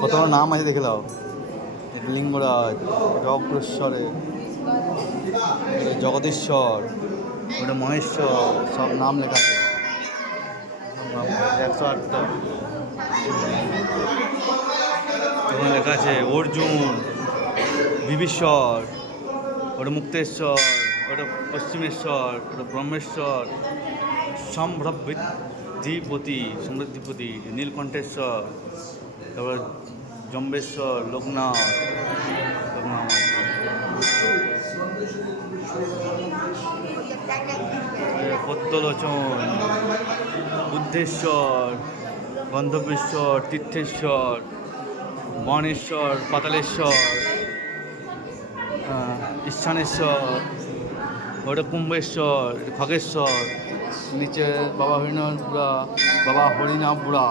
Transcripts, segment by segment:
কত নাম আছে দেখে দাও। লিঙ্গরাজ, এটা অগ্রেশ্বরে, এটা জগদীশ্বর, ওটা মহেশ্বর, সব নাম লেখা আছে। 108টা ওখানে লেখা আছে। অর্জুন, বিভীষণ, ওটা মুক্তেশ্বর, ওটা পশ্চিমেশ্বর, ওটা ব্রহ্মেশ্বর, সমৃদ্ধিপতি, নীলকণ্ঠেশ্বর, তারপর জম্বেশ্বর, লোকনাথ, পদ্মলোচন, বুদ্ধেশ্বর, গন্ধবেশ্বর, তীর্থেশ্বর, বনেশ্বর, পাতালেশ্বর, ঈশানেশ্বর, ওটা কুম্ভেশ্বর, খগেশ্বর, নিচে বাবা হরিনাথ বুড়া, বাবা হরিনাথ বুড়া,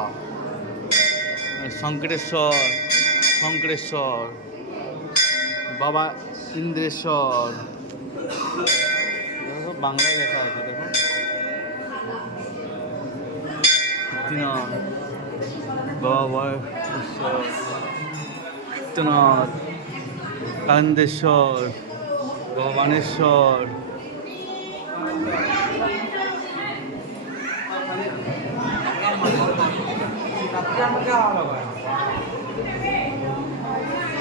শঙ্করেশ্বর, বাবা ইন্দ্রেশ্বর, সব বাংলায় লেখা আছে দেখো। মুক্তিনাথ, বাবা বয়েশ্বর, চিত্তনাথ, কালেন্দেশ্বর, বাবা বানেশ্বর,